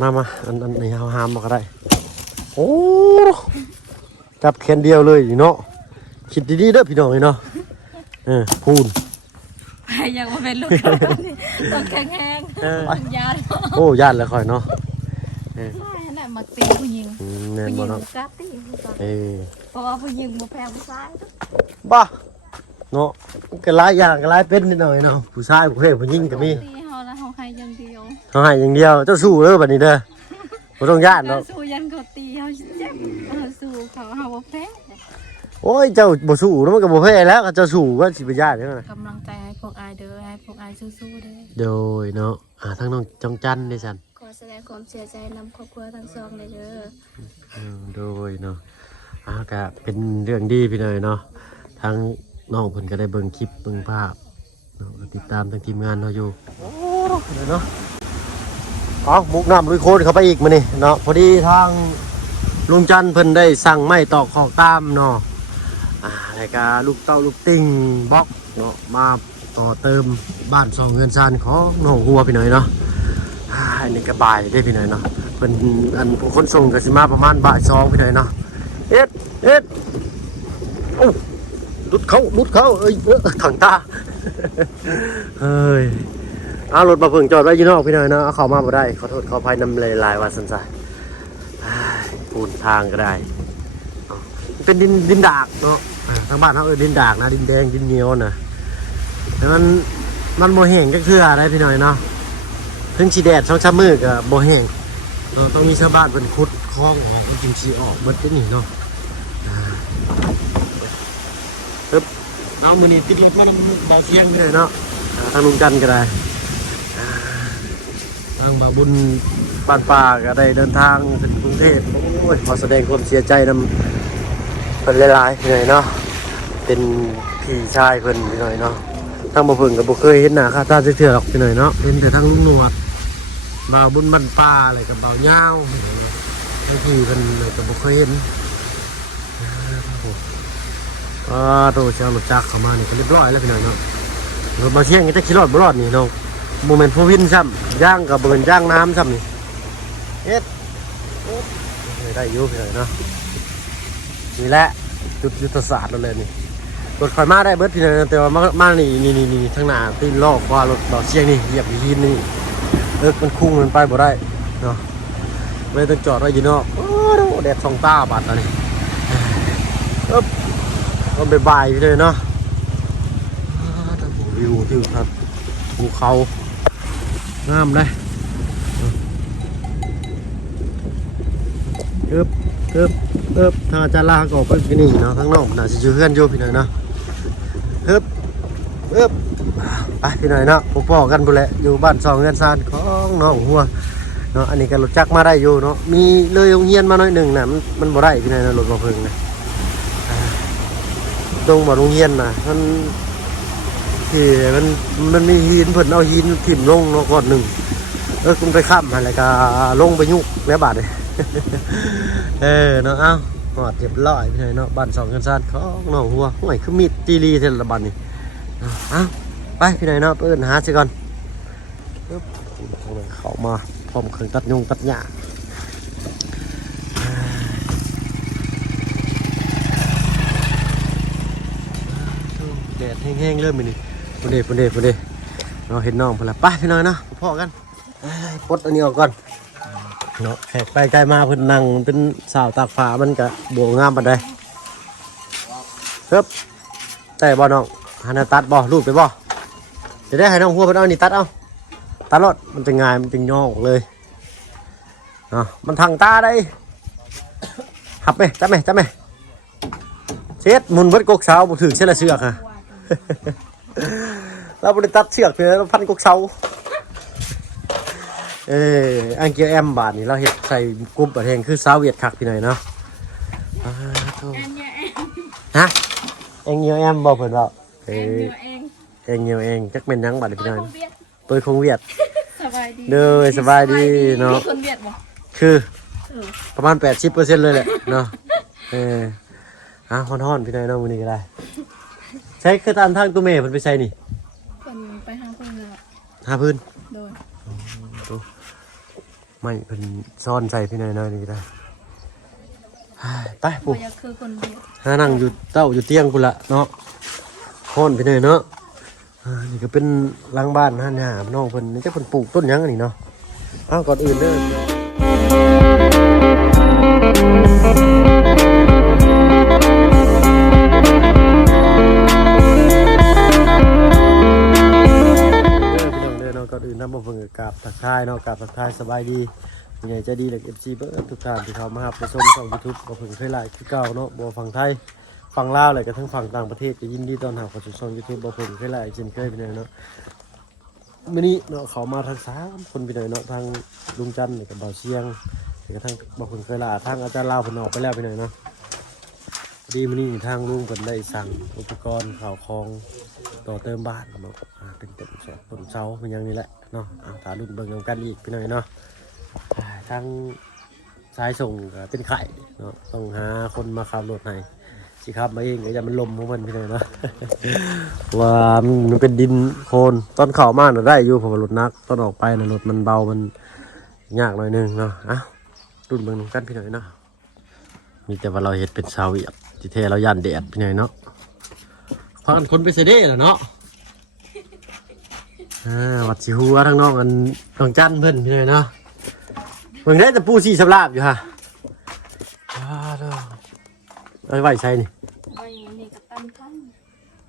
มาอันนี้เอาหามมาก็ได้โอ้จับแขนเดียวเลยเนาะคิดดีๆเด้อพี่น้องเนาะพูนไปยังมาเป็นลูกต้องแข็งแรงยาโอ้ยานเลยค่อยเนาะไม่น่ะมาตีผู้หญิงผู้หญิงกัดตีเพราะว่าผู้หญิงมาแพงผู้ชายบ้าเนาะก็หลายอย่างก็หลายเป็นนิดหน่อยเนาะผู้ชายผู้หญิงผู้หญิงก็มีตีเขาแล้วเขาให้อย่างเดียวเขาให้อย่างเดียวเจ้าสู้เด้อบัดนี้เด้อบ่ต้องย่านเนาะสู้ยันเขาตีเขาเจ็บสู้เขาบ่แพ้โอ้ยเจ้าบ่สู้แล้วมันก็บ่แพ้แล้วเจ้าสู้ก็สิไปย่านเด้อกำลังใจให้พวกอายเด้อให้พวกอายสู้ๆเด้อโดยเนาะทั้งน้องจองจันเด้ซั่นขอแสดงความเสียใจนำครอบครัวทั้งสองเลยเด้อโดยเนาะก็เป็นเรื่องดีพี่น้อยเนาะทั้งน้องเพิ่นก็ได้เบิ่งคลิปเบิ่งภาพเนาะติดตามทั้งทีมงานเนาะอยู่เนาะมุกน้ำลุยโคลนเข้าไปอีกมื้อนี้เนาะพอดีทางลุงจันเพิ่นได้สั่งไม้ตอกขอกตามเนาะแล้วก็ลูกเต้าลูกติ่งบล็อกเนาะมาต่อเติมบ้านซองเงินซานของน้องหัวพี่น้อยเนาะอันนี้ก็บ่ายได้พี่น้อยเนาะเพิ่นอันผู้คนส่งก็สิมาประมาณบ่าย2พี่น้อยเนาะเอ็ดโอ้ลุดเข้าเอ้ยถังตาเฮ้ยเอารถมาเพิ่งจอดไว้อยู่นอกพี่น้อยเนาะเอาเข้ามาบ่ได้ขอโทษขออภัยนำลายว่าซั่นซะปูนทางก็ได้เป็นดินดากเนาะทางบ้านเขาดินดากนะดินแดงดินเหนียวนะแต่มันโมแห้งก็คืออะไรพี่น้อยเนาะถึงสีแดด2-3 มื้อก็โมแห้งต้องมีชาวบ้านเป็นขุดคลองออกจริงสีออกเบิดที่นี่เนาะปึ๊บเอามือนี้ติดรถมาบ่าวเชียงเลยเนาะทางลุงจันก็ได้ทางบ่าวบุญบ้านป่าก็ได้เดินทางถึงกรุงเทพโอ้ยขอแสดงความเสียใจนำเป็นหลายๆพี่น้อยเนาะเป็นพี่ชายเพิ่นพี่น้อยเนาะทั้งบ่เพิ่งก็บ่เคยเห็นหน้าค่าตาจักเทื่อหรอกพี่น้อยเนาะเห็นแต่ทั้งลุงหนวดบ่าวบุญบ้านป่าอะไรกับบ่าวยาวทั้งพี่เพิ่นก็บ่เคยเห็นโตเช้ารถจักรเข้ามานี่ก็เรียบร้อยแล้วพี่น้อยเนาะรถมาเชียงก็จะขี่รอดบ่รอดนี่เนาะโมเมนต์พวินซ้ำย่างกับเบิ่นย่างน้ำซ้ำนี่เอ็ดได้อยู่พี่น้อยเนาะนี่แหละจุดยุทธศาสตร์เราเลยนี่รถคอยมาได้เบิดพี่น้อยแต่ว่ามานี่ทางหน้าตีนลอกว่ารถดอกเชียงนี่เหยียบหินนี่มันคุ้งมันไปบ่ได้เนาะเลยต้องจอดไว้อยู่นอกโอ้โหแดดส่องตาบาดตานี่ก็บ่ายๆเลยเนาะวิวทิวทัศน์ภูเขางามเลยถ้าจะลาก็ไปที่นี่เนาะทั้งนอกน่าจะอยู่เพื่อนอยู่พี่หน่อยเนาะไปพี่หน่อยเนาะพ่อกันบุแหละอยู่บ้านซองเงินซานของน้องหัวเนาะอันนี้ก็รถจักรมาได้อยู่เนาะมีเลยโรงเรียนมาหน่อยหนึ่งนะมันบ่ได้พี่หน่อยนะรถมาเพิ่งนะตรงบ่โรงเรียนนะมันที่มันมีหินเพิ่นเอาหินถิ่มลงเนาะก่อนหนึ่งคุณไปข้ามอะไรก็ลงไปยุกแล้วบาดเลยเนาะเอาหอดเรียบร้อยพี่น้อยเนาะบ้านซองเงินซานของน้องหัวห่วยคือมีดตีรีเทละบันนี่เอาไปพี่น้อยเนาะเปิ้นหาสิก่อนเข้ามาพร้อมเครื่องตัดยุงตัดหญ้าแดดแห้งๆเริ่มไปนี่พุ่นเด้เราเห็นน้องพุ่นละไปพี่น้อยเนาะพ่อกันปลดอันนี้ออกก่อนเนาะแขกไปไกลมาเพิ่นนั่งเป็นสาวตากผ้ามันก็บ่งามปานใดแต่บ่น้องหันตัดบ่รูดไปบ่จะได้ให้น้องหัวเพิ่นเอานี่ตัดรถมันจะง่ายมันจะย่อออกเลยเนาะมันทางตาได้หับไหมจับไหมเช็ดมุนเบิดกกเสาบ่ถึงเชือกเชือกฮะเราบ่ได้ตัดเชือกเพิ่นเราพันกกเสาอังเกียวแอมบาทนี่เราเห็ดใส่กลุ่มประเทศคือซาเวียดคักพี่หน่อยเนาะฮะเอ็งเกียวแอมบอกเพิ่นว่าเอ็งเกียวเองจักเป็นยังบาทพี่หน่อยตัวคงเวียดเด้อสบายดีเนาะคือประมาณ 80% เลยแหละเนาะฮ้อนๆพี่หน่อยเนาะมื้อนี้ก็ได้ใช้คือตามทางตัวเมย์เพิ่นไปใส่นี่เพิ่นไปหาพื้นเลยหาพื้นโดน ไม่เป็นซ่อนใส่พี่น้อยนี่ได้ไปปุ๊บ อยากคือคนเดียว หานั่งอยู่เต้าอยู่เตียงกูละเนาะค้อนพี่น้อยเนาะนี่ก็เป็นหลังบ้านฮะเนี่ยน้องเพิ่นนี่จะเพิ่นปลูกต้นหยังอันนี้เนาะก่อนอื่นเด้อก่อนอื่นนำมาเพิ่งกราบทักทายเนาะกราบทักทายสบายดียังไงจะดีเลย FC เบิร์ดทุกท่านที่เข้ามาครับไปชมช่อง YouTube บ่เพิ่งเคยไลฟ์คือเก่าเนาะบ่ฝั่งไทยฝั่งลาวอะไรก็ทั้งฝั่งต่างประเทศก็ยินดีต้อนรับเข้าสู่ช่อง YouTube บ่เพิ่งเคยไลฟ์เช่นเคยพี่น้องเนาะมื้อนี้เนาะเขามาทั้ง3คนพี่น้องเนาะทางลุงจันทร์กับบ่าวเชียงแล้วก็ทั้งบ่เพิ่งเคยไลฟ์ทางอาจารย์ลาวเพิ่นออกไปแล้วพี่น้องเนาะดีมื้อนี้ทางลุงเพิ่นได้สั่งอุปกรณ์ข่าวของต่อเติมบ้านเนาะเป็นต้นสอกต้นเสาเป็นอย่างนี้แหละเนาะถารุ่นเบิ่งนำกันอีกพี่น้องเนาะทางสายส่งก็เป็นไข่เนาะต้องหาคนมาขับรถให้สิครับมาเองก็จะมันลมของมันพี่น้องเนาะ ว่ามันเป็นดินโคลนตอนเข้ามาน่ะได้อยู่เพราะว่ารถนักตอนออกไปน่ะรถมันเบามันยากหน่อยนึงเนาะรุ่นเบิ่งนำกันพี่น้องเนาะมีแต่ว่าเราเฮ็ดเป็นเสาเอียดที่แท้เราย่านแดดพี่น้องเนาะพากันคนไปเสด็จล่ะเนาะวัดสิหัวทั้งน้องอันน้องจันเพิ่นพี่น้อยเนาะเบิ่งได้แต่ปูสีสำลาบอยู่ฮะไว้ใช่นี่ ไว้นี่กับตันข้าง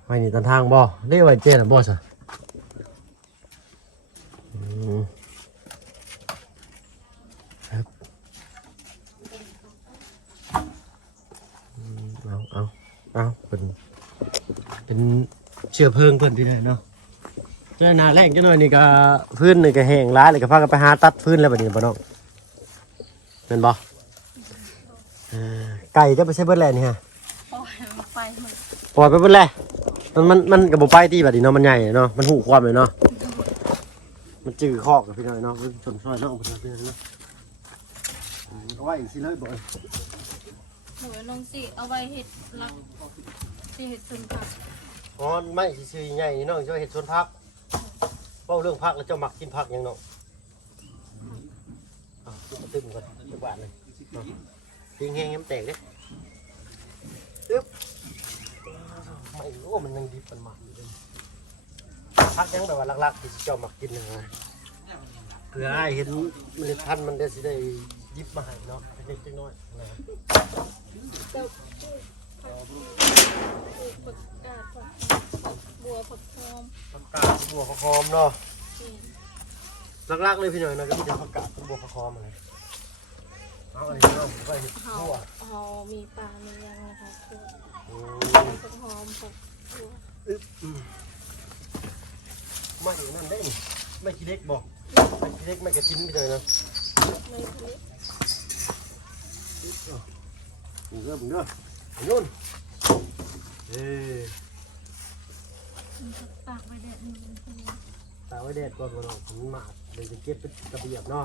ไว้นี่ตันทางบ่ได้ไว้เจ๊น่ะบ่ซะครับเอาเป็นเชื้อเพลิงเพิ่นพี่น้อยเนาะเจ้าหน้าแรงจังหน่อยนี่ก็พื้นนี่ก็แห้งร้ายเลยก็พากันไปหาตัดพื้นแล้วบัดนี้บ่น้องแม่นบ่ไก่จะไปใช้เบิดแลนี่ฮะ ปล่อยมันไปมัน ปล่อยไปเบิดแลมันก็บ่ไปที่บัดนี้เนาะมันใหญ่เนาะมันหูความเลยเนาะมันจื้อคอกกับพี่น้อยเนาะมันชนซอยน้องพี่น้อยเนาะเอาไว้สิเลยบ่ หนูน้องสิเอาไว้เห็ดรักสิเห็ดซึมผัก อ๋อไม่ซื่อๆใหญ่นี่น้องจะเฮ็ดสวนผักเว้าเรื่องผักแล้วเจ้ามักกินผักหยังเนาะตึ้มก่อนจักบาทเลยทิ้งแห้งให้มันแตกเด้ตึ๊บไม่รู้มันยังดิบมันหมักอยู่เลยผักยังแบบว่าลักๆที่เจ้ามักกินนะเพื่อให้เห็นเมล็ดพันธุ์มันได้สิได้ยิบมาให้เนาะเล็กๆน้อยๆนะ ผักกาดผักบัวผักหอม ผักกาดบัวผักหอมเนาะลักๆเลยพี่หน่อยนะก็มีแต่ผักกาดบัวผักหอมอะไรเอาอะไรเนาะไปเห็ด เฮา บัว เฮามีปลามียังนะคะคือผักหอมผักบัว มาอยู่นั่นได้นี่ไม่ขี้เล็กบอกไม่ขี้เล็กไม่กระชิ้นพี่หน่อยนะ ไม่เล็ก มึงเด้อนู่นตากไว้แดดนึง ตากไว้แดดก่อนก่อนผมหมาดเดี๋ยวจะเก็บเป็นระเบียบเนาะ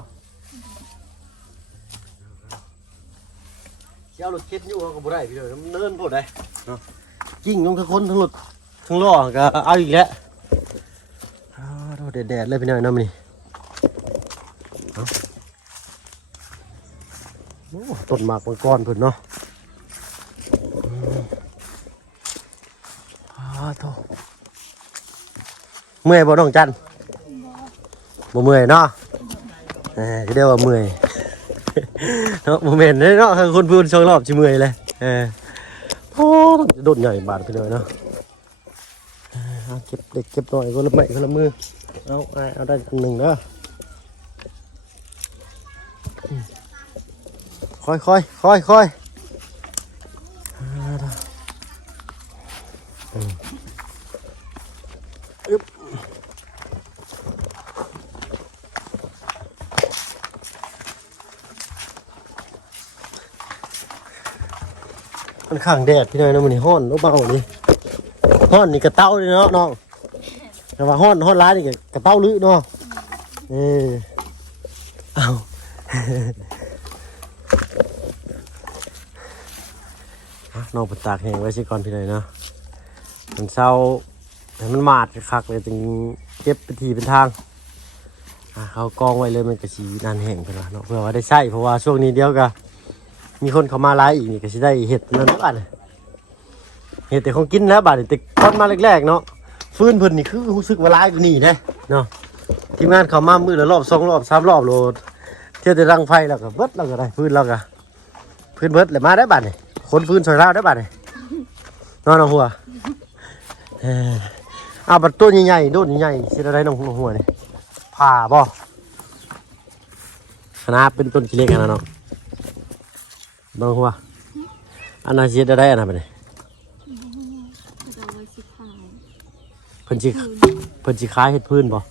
เจ้ารถเก็บอยู่ก็บ่ได้พี่เลยมันเนินพอได้เนาะกิ้งลงทั้งคนทั้งรถทั้งล้อก็เอาอีกแล้วแดดเลยพี่หน่อยนะมันนี่ต้นหมากมังกรเพิ่นเนาะเมื่อยบ่น้องจันบ่เมื่อยเนาะก็เรียกว่าเมื่อยเนาะบ่แม่นเนาะคนพูด2รอบสิเมื่อยเลยโอ้โดดใหญ่บาดไปเลยเนาะเก็บเด็กเก็บหน่อยคนละไม้คนละมือเอาได้อันหนึ่งเนาะค่อยมันข้างแดดพี่น้อยนะมันนี่ฮ้อนรู้เปล่านี่ฮ้อนนี่กระเต้าเลยเนาะน้องแต่ว่าฮ้อนร้ายนี่กระเต้าลื้อเนาะเอา น้องปตากแห้งไว้สิก่อนพี่น้อยเนาะมันเศร้าให้มันมาดคักเลยจึงเก็บเป็นทีเป็นทาง เขากองไว้เลยมันก็สินานแห้งเพิ่นว่าเนาะเพื่อว่าได้ใช้เพราะว่าช่วงนี้เดียวก็มีคนเข้ามาหลายอีกนี่ก็สิได้เฮ็ดนั่นบาดนี่เฮ็ดแต่ของกินแล้วบาดนี่แต่ตอนมาแรกๆเนาะฟื้นเพิ่นนี่คือรู้สึกว่าหลายกว่านี้แท้เนาะทีมงานเข้ามามื้อละรอบ2รอบ3รอบโลดเที่ยวแต่รังไฟแล้วก็เบิดแล้วก็ได้ฟื้นแล้วก็ฟื้นเบิดแล้วมาได้บาดนี่คนฟื้นซอยเราได้บาดนี่นอนเอาหัวเอาบัดตัวใหญ่ๆโดดใหญ่ๆสิได้น้องหัวนี่ผ่าบ่คณะเป็นต้นขี้เล็กขนาดเนาะน้องหัวอันนั้นสิได้อันนั้นไปเลยเพิ่นสิขายเฮ็ดพื้นบ่ ข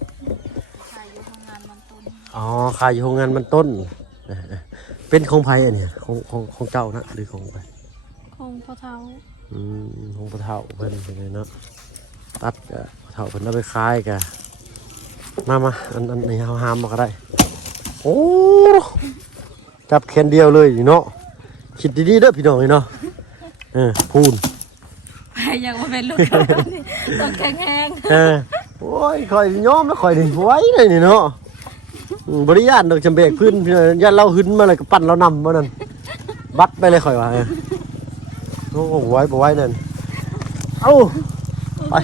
ายอยู่โรงงานมันต้น อ๋อขายอยู่โรงงานมันต้นเป็นของไผอันนี้ของเจ้านะหรือของไผ ของพ่อเฒ่า ของพ่อเฒ่าเพิ่นเป็นไงเนาะตัดก็พ่อเฒ่าเพิ่นเอาไปขายก็มาอันนี้เฮาหามมาก็ได้โอ้จับแขนเดียวเลยเนาะคิดดีๆเด้อพี่น้องเนาะพูน ไปยังมาเป็นลูกต้องแข็งแรง โอ้ยคอยยอมแล้วคอยนี่ไว้เลยนี่เนาะบริญาตดอกจำเบกพื้นพี่น้องญาติเราหึนมาเลยก็ปั้นเรานำมานั่นบัดไปเลยคอยว่าโอ้ไว้บ่ไว้นั่นเอ้าไป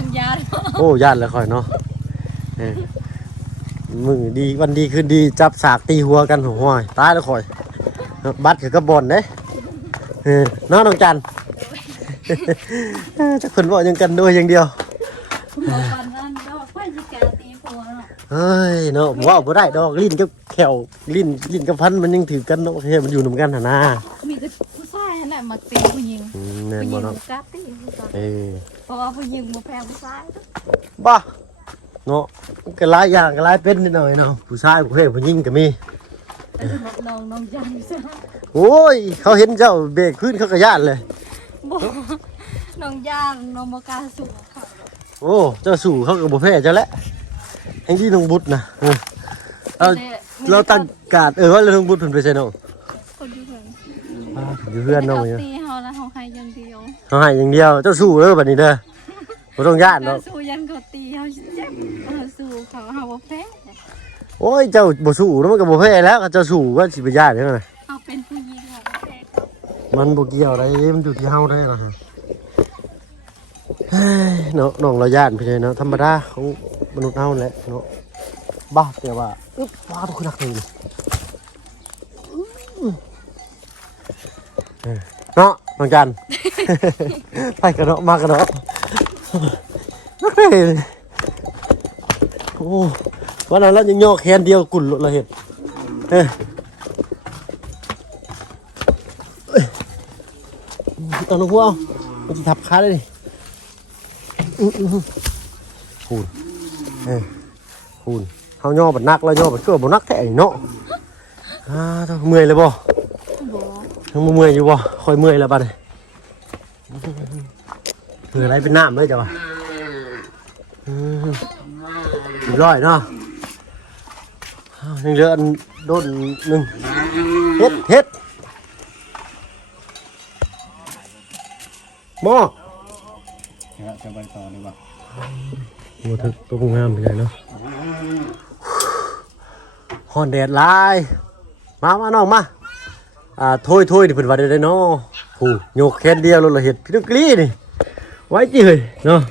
โอ้ญาติเลยคอยเนาะมึงดีวันดีคืนดีจับสากตีหัวกันหัวห้อยตายแล้วคอยบัดคือกระบอนเด้น้องจันจะคนบอกยังกันด้วยอย่างเดียวเฮ้ยเนาะว่าบ่ได้ดอกลิ้นกับแขวลิ้นกับพันมันยังถือกันเนาะเฮ้ยมันอยู่นำกันหั่นนะมีแต่ผู้ชายนั่นแหละมาตีผู้หญิงผู้หญิงกัดตีเพราะว่าผู้หญิงมาแพ้ผู้ชายบ้าเนาะก็หลายอย่างก็หลายเป็นนิดหน่อยเนาะผู้ชายผู้เฮ้ยผู้หญิงก็มีน้องจันใช่โอ้ยเขาเห็นเจ้าเบรกพื้นเขาก็ย่านเลยน้องย่างน้องมากาสู่ค่ะโอ้เจ้าสู่เขาก็บ่แพ้เจ้าแหละแห่งที่น้องบุตรนะเราตั้งการว่าเราน้องบุตรเพิ่นไปใช่น้องคนอยู่เพื่อนอยู่เพื่อนน้องอยู่ตีเฮาแล้วเฮาให้อย่างเดียวเฮาให้อย่างเดียวเจ้าสู่เด้อบัดนี้เด้อบ่ต้องย่านเนาะสู้ยันเขาตีเฮาเจ็บเฮาสู้เขาเฮาบ่แพ้โอ้ยเจ้าบ่สู้แล้วมันก็บ่แพ้แล้วเจ้าสู้ก็สิไปย่านจังได๋เฮาเป็นผู้หญิงเฮาบ่แพ้มันบ่เกี่ยวอะไรมันอยู่ที่เฮาได้ล่ะฮะเนาะน้องเราย่านพี่เนาะธรรมดาของมนุษย์เฮาแหละเนาะบ้าแต่ว่าว้าตัวคือหนักเลยเนาะน้องจันไปกันเนาะมากันเนาะนักเลยโอ้วันนั้นเรายังย่อแขนเดียวกุ่นเราเห็นตอนนู้นเอามันจะทับขาเลยดิคูณคูณเขาย่อบัดนักแล้วย่อบัดเกือบบัดนักแท้เนาะต้องเมื่อยเลยบ่ทั้งเมื่อยอยู่บ่คอยเมื่อยแล้วบัดเลยเมื่อยอะไรเป็นน้ำเลยจ้ะวะร้อยเนาะยังเหลืออันโดนหนึ่งเฮ็ดหม้อจะไปต่อดีกว่าโอ้ถึกตัวงามไปเลยเนาะฮอนแดดลายมาน้องมาถ้วยที่เป็นวัดได้เนาะผู้โยกแค่เดียวเราเห็ดพี่นุ๊กลี่นี่ไว้จีเลยเนาะ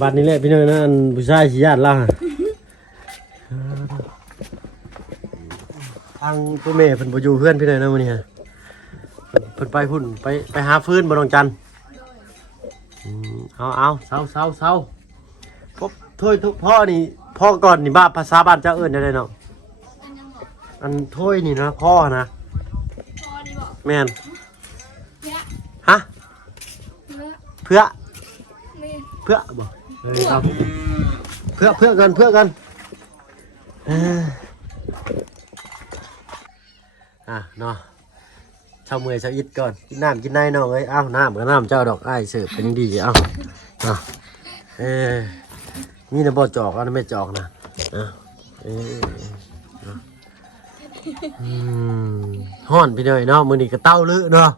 บ้านนี้แหละพี่น้องนะผู้ชายชี้ญาติล่ะทางตัวแม่เพิ่นบ่อยู่เพื่อนพี่น้องนะมื้อนี้เพิ่นไปพุ่นไปหาฟืนบ่น้องจันเอาเศร้าพบถ้วยทุกพ่อนี่พ่อก่อนนี่บ้าภาษาบ้านเจ้าเอิ้นได้เนาะอันถ้วยนี่นะพ่อนะแม่นฮะเพื่อบ่ครับเพื่อกันเนาะชาวเมืองชาวอิฐก่อนกินน้ำกินในน้องเอ้ยน้ำกับน้ำเจ้าดอกไอ้เสิร์ฟเป็นดีมีนะบ่จอกนะไม่จอกนะฮ้อนพี่หน่อยเนาะมื้อนี้ก็เต้าลือเนาะ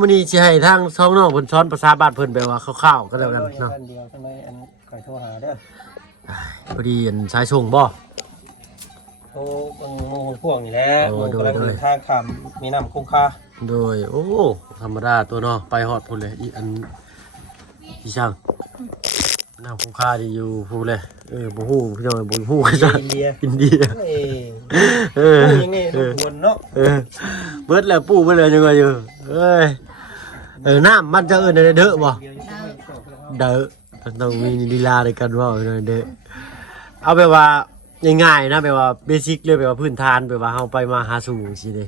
มื้อนี้สิให้ทางสองน้องเพิ่นสอนภาษาบ้านเพิ่นแปลว่าคร่าวๆก็แล้วกันเนาะเดียวทำไมอันคอยโทรหาเด้อ พอดีอันสายส่งบ่ โอ้บางโมงพวกนี่แหละ โอ้ โมง โดย กำลัง โดย เดินทางข้ามมีน้ำคงคา โดยโอ้ธรรมดาตัวเนาะไปฮอดพุ่นเลยอีอันพี่ช่างน้ำคงคาที่อยู่พุ่นเลยบ่ฮู้พี่น้องบ่ฮู้กันจ้ะ อินเดีย อินเดีย เอ้ย เออ โอ้ยยังไงลูกวนเนาะ เบิดแล้วปู่เบิดแล้วยังไงอยู่เอ้ยน้ำมันจะอะไรเด้อบ่เด้อต้องมีลีลาในการว่าเด้อเอาแบบว่าง่ายๆนะแบบว่าเบสิกเลยแบบว่าพื้นฐานแบบว่าเฮาไปมาหาสู่สิเด้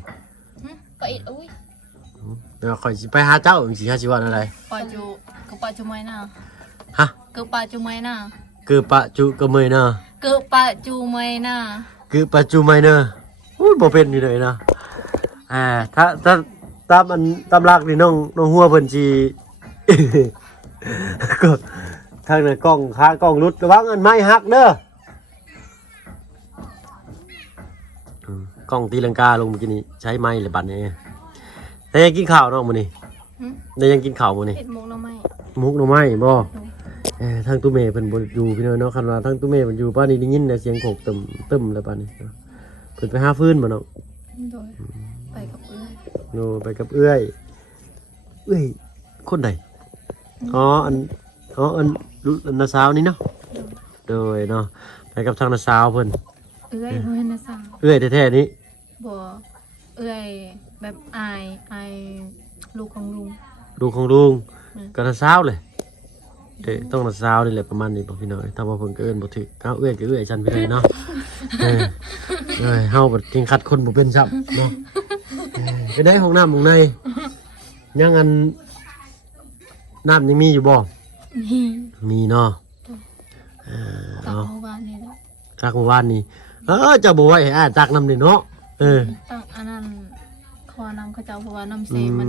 ก็อีกอุ้ย แบบว่าข่อยสิไปหาเจ้าจังซี่หาสิว่าอะไร ปาจูก็ปาจูไม่น่ะ ฮะ ก็ปาจูไม่น่ะ คือปะจุกะเมยเนาะ ก็ปาจูไม่น่ะ คือปะจุไมเนอร์อุ้ยบ่เป็นอยู่เลยนะถ้าตามอันตามหลักนี่น้องหัวเพิ่นสิ ก็ทางนั้นกล้องขากล้องหลุดระวังอันไม้หักเด้อกล้องตีลังกาลงเมื่อกี้นี้ใช้ไม้เลยบัดนี้ได้ยังกินข้าวน้องมื้อนี้ได้ยังกินข้าวมื้อนี้ เห็ดมุกน้ำไม้ มุกหน่อไม้บ่ทางตู้เมย์เพิ่นบ่อยู่พี่น้องเนาะคันว่าทางตู้เมย์เพิ่นอยู่ป้านนี้ได้ยินแต่เสียงโขกตึมแล้วป้านนี้เพิ่นไปหาฟืนบ่เนาะ โดยไปกับเอื้อย โนไปกับเอื้อยคนใดอ๋ออันน้าสาวนี่เนาะโดยเนาะไปกับทางน้าสาวเพิ่น เอื้อยเพื่อนนะสาว เอื้อยแท้ๆนี้ บ่เอื้อยแบบอายลูกของลุง ลูกของลุงกับน้าสาวเลยต้องน้าสาวนี่แหละประมาณนี้บ่พี่น้อยถ้าว่าเพิ่นก็เอิ้นบ่ถูกเอาเอื้อยก็เอื้อยฉันพี่น้อยเนาะเฮาบ่เก่งคัดคนบ่เป็นซ้ำเนาะไปได้ห้องน้ำห้องในยังอันน้ำยังมีอยู่บ่ นี่ มีเนาะ กับเมื่อวานนี่แหละ จากเมื่อวานนี้จะบอกว่าให้อ่านจากน้ำนี่เนาะตั้งอันนั้นคอนำเขาเจ้าเพราะว่าน้ำเซมัน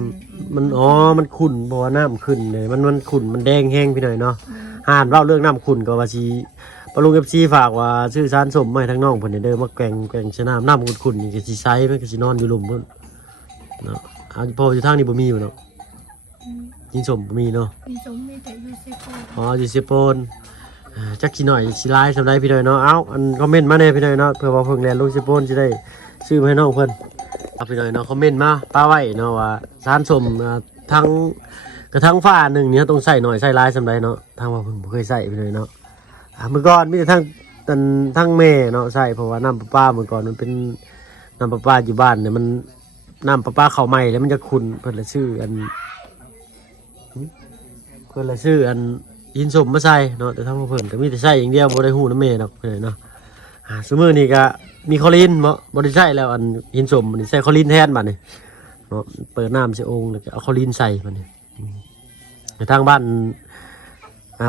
มันขุ่นบอกว่าน้ำขุ่นเลยมันขุ่นมันแดงแห้งพี่หน่อยเนาะห่านเล่าเรื่องน้ำขุ่นก็ว่าชีปลุงFCฝากว่าซื้อซานสมมาให้ทั้งน้องเพิ่นเด้อมาแกงชะน้ำขุ่นๆนี่ก็สิไซมันก็สินอนอยู่หลุมเพิ่นเนาะพออยู่ทางนี้บ่มีอยู่เนาะกินสมบ่มีเนาะ มีสมมีแต่ยูซิโก้ อยู่สิโปนจักขี้หน่อยสิไลฟ์สำหรับพี่หน่อยเนาะเอาอันคอมเมนต์มาแน่พี่หน่อยเนาะเพื่อว่าเพิ่งแลนลงสิโปนสิได้ซื้อมาให้น้องเพิ่นเอาพี่หน่อยเนาะคอมเมนต์มาป้าไว้เนาะว่าซานสมทั้งกระทั่งฟ้าหนึ่งเนี่ยต้องใส่หน่อยใส่ลายสำหรับเนาะทางว่าเพิ่งบ่เคยใส่พี่หน่อยเนาะเมื่อก่อนมีแต่ทั้งแม่เนาะใส่เพราะว่าน้ำประปาเมื่อก่อนมันเป็นน้ำประปาอยู่บ้านเนี่ยมันน้ำประปาเข้าใหม่แล้วมันจะขุ่นเพิ่นละชื่ออันหินสมมาใส่เนาะแต่ทั้งเพิ่นก็มีแต่ใส่อย่างเดียวบ่ได้ฮู้นำแม่ดอกเพิ่นเนาะซุมื้อนี้ก็มีคลอรีนบ่ได้ใช้แล้วอันหินสมนี่ใส่คลอรีนแทนบัดนี้เนาะเปิดน้ำใส่โอ่งแล้วก็เอาคลอรีนใส่บัดนี้ในทางบ้าน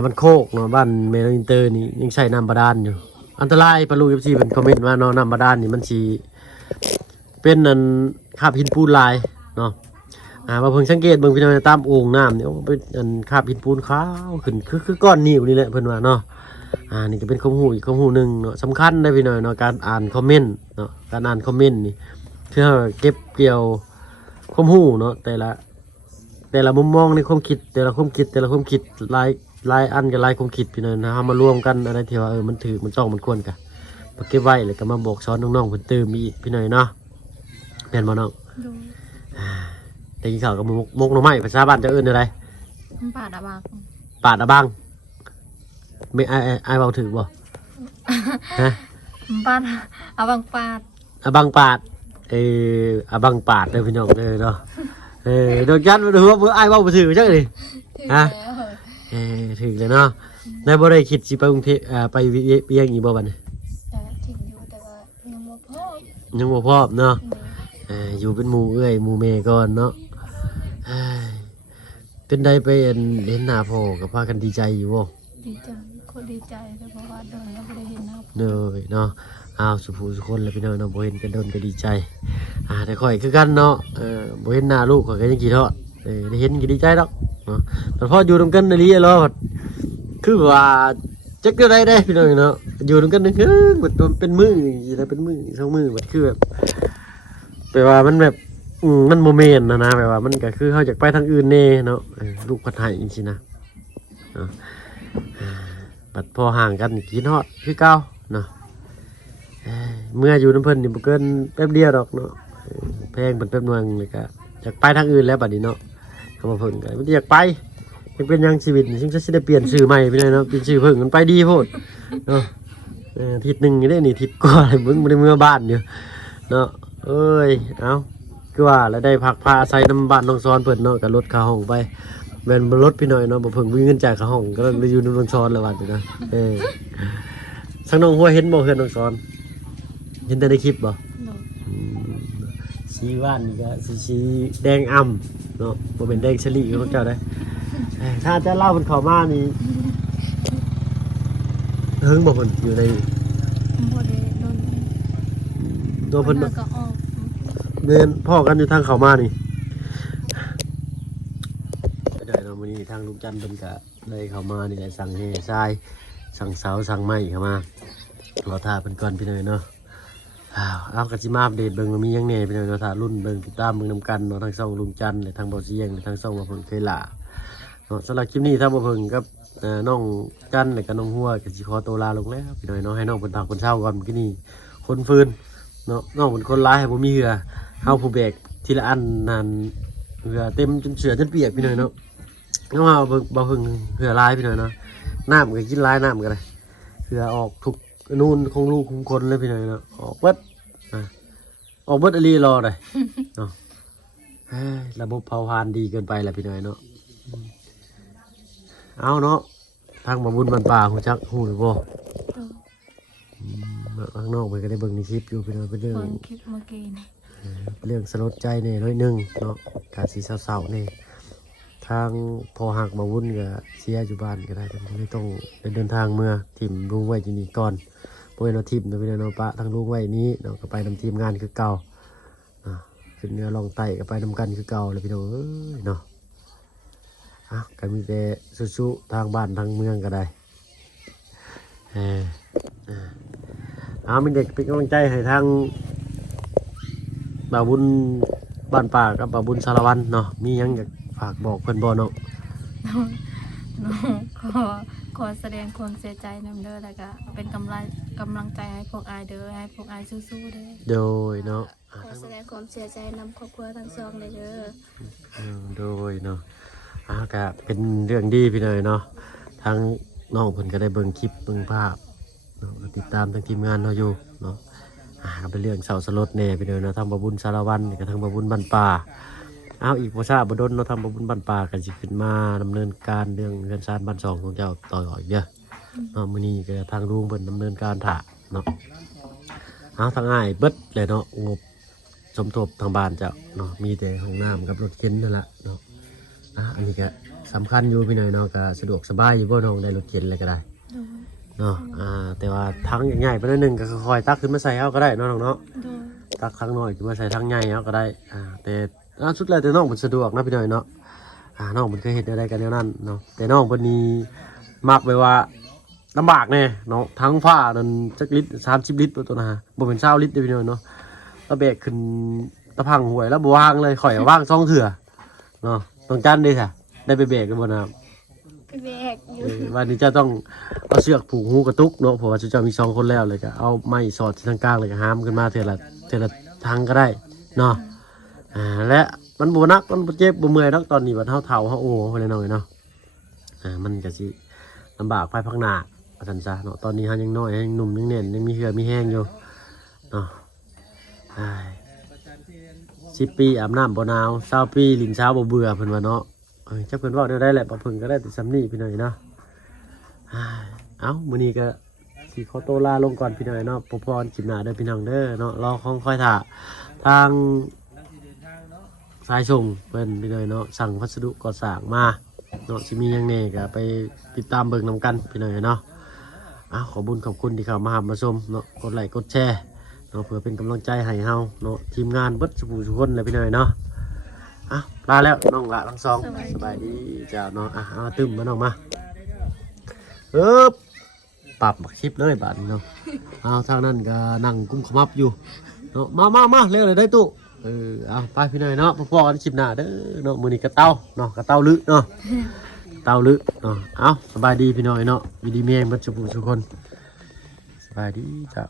มันโคกเนาะบ้านเมลอินเตอร์นี่ยังใช้น้ำบาดาลอยู่อันตรายปะลูก FC เพิ่นคอมเมนต์มาเนาะน้ำบาดาลนี่มันสิเป็นอันคราบหินปูนลายเนาะมาเพิ่งสังเกตเบิ่งพี่น้องตามโอ่งน้ำนี่เป็นอันคราบหินปูนขาวขึ้นคือก้อนนิ้วนี่แหละเพิ่นว่าเนาะนี่ก็เป็นข้อมูลอีกข้อมูลนึงเนาะสำคัญได้พี่น้อยเนาะการอ่านคอมเมนต์เนาะการอ่านคอมเมนต์นี่คือเก็บเกี่ยวข้อมูลเนาะแต่ละมุมมองในความคิดแต่ละความคิดหลายอันกับหลายความคิดพี่น้อยนะเอามารวมกันอะไรที่ว่ามันถือมันจ้องมันควรกันมาเก็บไว้แล้วก็มาบอกสอนน้องๆเพิ่นเติมอีกพี่น้อยเนาะแม่นบ่น้อง ดู ได้กินข้าวกับมกหน่อไม้ภาษาบ้านจะเอิ้นอะไร ปาดอะบาก ปาดอะบังไม่ไอ้เบาถือบ่ฮะ ปาดอะบางปาด อะบังปาดอะบังปาดเด้อพี่น้องเด้อเนาะโดนยันมาดูว่าไอ้เบาบ่ถือจังเลยฮะถือเลยเนาะได้บ่ได้คิดสิไปกรุงเทพไปเวียงอีกบ่บัดนี้ แต่ถึงอยู่แต่ว่ายังบ่พอ ยังบ่พร้อมเนาะอยู่เป็นหมู่เอ้ยหมู่แม่ก่อนเนาะเป็นได้ไปเห็นหน้าพ่อกับพากันดีใจอยู่บ่ ดีใจโคตรดีใจแต่เพราะว่าโดนแล้วไม่ได้เห็นหน้า เด้อเนาะสุภูสุคนแล้วพี่น้องเนาะบ่เห็นกันโดนก็ดีใจแต่ข่อยคือกันเนาะบ่เห็นหน้าลูกข่อยก็ยังกี่ทอดได้เห็นก็ดีใจดอกเนาะแต่พออยู่นำกันอีหลีเนาะคือว่าจักได้ได้พี่น้องเนาะอยู่นำกันนึงมันเป็นมื้อนี่แล้วเป็นมื้อ2มื้อมันคือแบบแปลว่ามันแบบมันโมเมนต์นะแบบว่ามันก็คือเขาอยากไปทางอื่นแน่เนาะลูกพัดให้จริงๆนะเนาะ บัดพอห่างกันกินฮอดคือเก่าเนาะเมื่ออยู่น้ำเพิ่นนี่บ่เกินแป๊บเดียวดอกเนาะแพงเป็นแป๊บนึงเลยก็อยากไปทางอื่นแล้วบัดนี้เนาะคำว่าเพิ่นก็บ่อยากไปยังเป็นยังชีวิตนี่ซึ่งจะสิได้เปลี่ยนชื่อใหม่ไปเลยเนาะเปลี่ยนชื่อเพิ่นมันไปดีโพดเนาะอาทิตย์หนึงนี่ได้นี่อาทิตย์กว่าเลยมึงบ่ได้เมื่อบ้านอยู่เนาะเอ้ยเอ้าคือว่าแล้วได้พักพาอาศัยน้ำบ้านน้องซ้อนเพิ่นเนาะก็ลดค่าห้องไปแม่นบ่ลดพี่น้อยเนาะบ่เพิ่งมีเงินจ่ายค่าห้องก็เลยอยู่น้องซ้อนแล้วว่าจังนะสังน้องหัวเห็นบ่เฮือนน้องซ้อนเห็นแต่ในคลิปบ่ โดย สีว่านนี่ก็สีแดงอ่ำเนาะบ่เป็นแดงฉลีของเจ้าได้ถ้าจะเล่าเป็นข้าวมานี่เฮิงบ่เพิ่นอยู่ใน บ่ได้โดน ตัวเพิ่น แล้วก็ออก เดินพ่อกันอยู่ทางเข้ามานี่ได้เนาะมื้อนี้ทางลุงจันทร์เพิ่นก็เลยเข้ามานี่ได้สั่งให้ทรายสั่งเสาสั่งไม้เข้ามารอท่าเพิ่นก่อนพี่น้อยเนาะเอากระสิมาอัปเดตเบิ่งว่ามีหยังแหน่พี่น้อยเนาะถ้ารุ่นเบิ่งติดตามเบิ่งนำกันเนาะทางช่องลุงจันทร์และทางบ่อเสียงและทางช่องบ่เพิ่นเคยล่าเนาะสำหรับคลิปนี้ถ้าบ่เพิ่งกับน้องจันทร์และก็น้องหัวก็สิขอตัวลาลงแล้วพี่น้อยเนาะให้น้องเพิ่นพักเพิ่นเช้าก่อนเมื่อกี้นี้คนฟืนเนาะน้องเป็นคนร้ายให้บ่มีเหือเฮาผู้แบกทีละอันนั่นเหือเต็มจนเสือจนเปียกพี่น้อยเนาะเนาะบ่เพิ่งเหือลายพี่น้อยเนาะน้ำก็กินลายน้ำก็ได้เหือออกทุกนู่นของลูกของคนเลยพี่น้อยเนาะออกเบิดออกเบิดอลีรอเลยเนาะระบบเผาผลาญดีเกินไปแหละพี่น้อยเนาะเอาเนาะทางบ่บุญบ้านป่าหูจักหูหรือบ่ข้างนอกมันก็ได้เบิ่งในคลิปอยู่พี่น้อยเป็นเรื่อง เบิ่งคลิปเมื่อกี้นี่ เรื่องสลดใจเนี่ยน้อยหนึงเนาะกาสีเศร้าๆเนี่ยทางพอหักบ่บุญก็เสียอยู่บ้านก็ได้ไม่ต้องเดินทางเมื่อทีมลุงไว้ที่นี่ก่อนบ่เป็นเอาทีมเนาะพี่น้อยเนาะปะทางลุงไว้นี้เนาะก็ไปนำทีมงานคือเก่าขึ้นเนื้อลองไต่ก็ไปนำกันคือเก่าเลยพี่น้องเอ้ยเนาะก็มีแต่สู้ๆทางบ้านทางเมืองก็ได้มีเด็กเป็นกำลังใจให้ทางบ่าวบุญบ้านป่ากับบ่าวบุญสารวัตรเนาะมีหยังอยากฝากบอกเพิ่นบ่เนาะ น้องขอแสดงความเสียใจนำเด้อแล้วก็เป็นกำลังใจให้พวกอายเด้อให้พวกอายสู้ๆเด้อ โดยเนาะ ขอแสดงความเสียใจนำครอบครัวทั้งสองเลยเด้อ โดยเนาะก็เป็นเรื่องดีพี่น้อยเนาะทางน้องเพิ่นก็ได้เบิ่งคลิปเบิ่งภาพเนาะติดตามทางทีมงานเนาะอยู่เนาะก็เป็นเรื่องเศร้าสลดแน่พี่น้อยเนาะทางบ่าวบุญสารวัตรกับทางบ่าวบุญบ้านป่าอีกบ่ช้าบ่ดนเนาะทางบ่าวบุญบ้านป่าก็สิขึ้นมาดำเนินการเรื่องเรือนชานบ้านสองของเจ้าต่ออีกเด้อเนาะมื้อนี้ก็ทางลุงเพิ่นดำเนินการถ่าเนาะทางอ้ายเบิดเลยเนาะงบสมทบทางบ้านเจ้าเนาะมีแต่ห้องน้ำกับรถเข็นนั่นแหละเนาะอันนี้ก็สำคัญอยู่พี่น้อยเนาะก็สะดวกสบายอยู่บ่น้องได้รถเข็นอะไรก็ได้เนาะแต่ว่าทั้งใหญ่ๆไปหน่อยหนึงก็ค่อยๆตักขึ้นมาใส่เอาก็ได้เนาะน้องเนาะตักครั้งน้อยขึ้นมาใส่ทั้งใหญ่เอาก็ได้แต่สุดแล้วแต่น้องมันสะดวกนะพี่น้อยเนาะน้องมันเคยเห็นอะไรกันแนวนั้นเนาะแต่น้องเพิ่นนี้มักไปว่าลำบากแน่เนาะทั้งฟ้านั่นจักลิตร30 ลิตรตัวนะฮะบ่เป็น20 ลิตรเด้อพี่น้อยเนาะตะแบกขึ้นตะพังหวยแล้วบ่วางเลยข่อยว่าง2เทื่อเนาะต้องจันได้ซะได้ไปแบกกันบ่นะครับ ไปแบกอยู่ วันนี้จะต้องเอาเสือกผูกหูกระตุกเนาะเพราะว่าจะมี2 คนแล้วเลยก็เอาไม้สอดที่ทางกลางเลยก็ห้ามขึ้นมาเทื่อละทางก็ได้เนาะและมันบ่นักมันบ่เจ็บบ่เมื่อยนักตอนนี้บัดเฮาเฒ่าเฮาโอ้เพิ่นน้อยเนาะมันก็สิลำบากภายภาคหน้าว่าซั่นซะเนาะตอนนี้เฮายังน้อยยังหนุ่มยังแน่นยังมีเหือมีแห้งอยู่เนาะ10 ปีอาบน้ำบ่หนาว20 ปีลิ้นเช้าบ่เบื่อเพิ่นว่าเนาะจักเพิ่นเว้าได้แหละบ่เพิ่นก็ได้แต่ซ้ำนี้พี่น้อยเนาะมื้อนี้ก็สิขอตัวลาลงก่อนพี่น้อยเนาะพบกันคลิปหน้าเด้อพี่น้องเด้อเนาะรอคอยท่าทางสายส่งเพิ่นพี่น้อยเนาะสั่งพัสดุก่อสร้างมาเนาะสิมีหยังแน่ก็ไปติดตามเบิ่งนำกันพี่น้อยเนาะขอบคุณที่เข้ามาหามาชมเนาะกดไลค์กดแชร์เนาะเพื่อเป็นกำลังใจให้เฮาเนาะทีมงานเบิดทุกคนเลยพี่น้อยเนาะลาแล้วน้องละทั้งสองสบายดีเจ้าเนาะตึมมาน้องมาปรับคลิปเลยบาดนี้เนาะทางนั้นก็นั่งกุ้มขมับอยู่เนาะมาเร็วเลยได้ตู้ไปพี่น้อยเนาะพอกันคลิปหน้าเด้อเนาะมื้อนี้กระเต้าเนาะกระเต้าลึเนาะ เต้าลึเนาะเอาสบายดีพี่น้อยเนาะอยู่ดีมีแรงเบัดสุขทุกคนสบายดีจ้ะ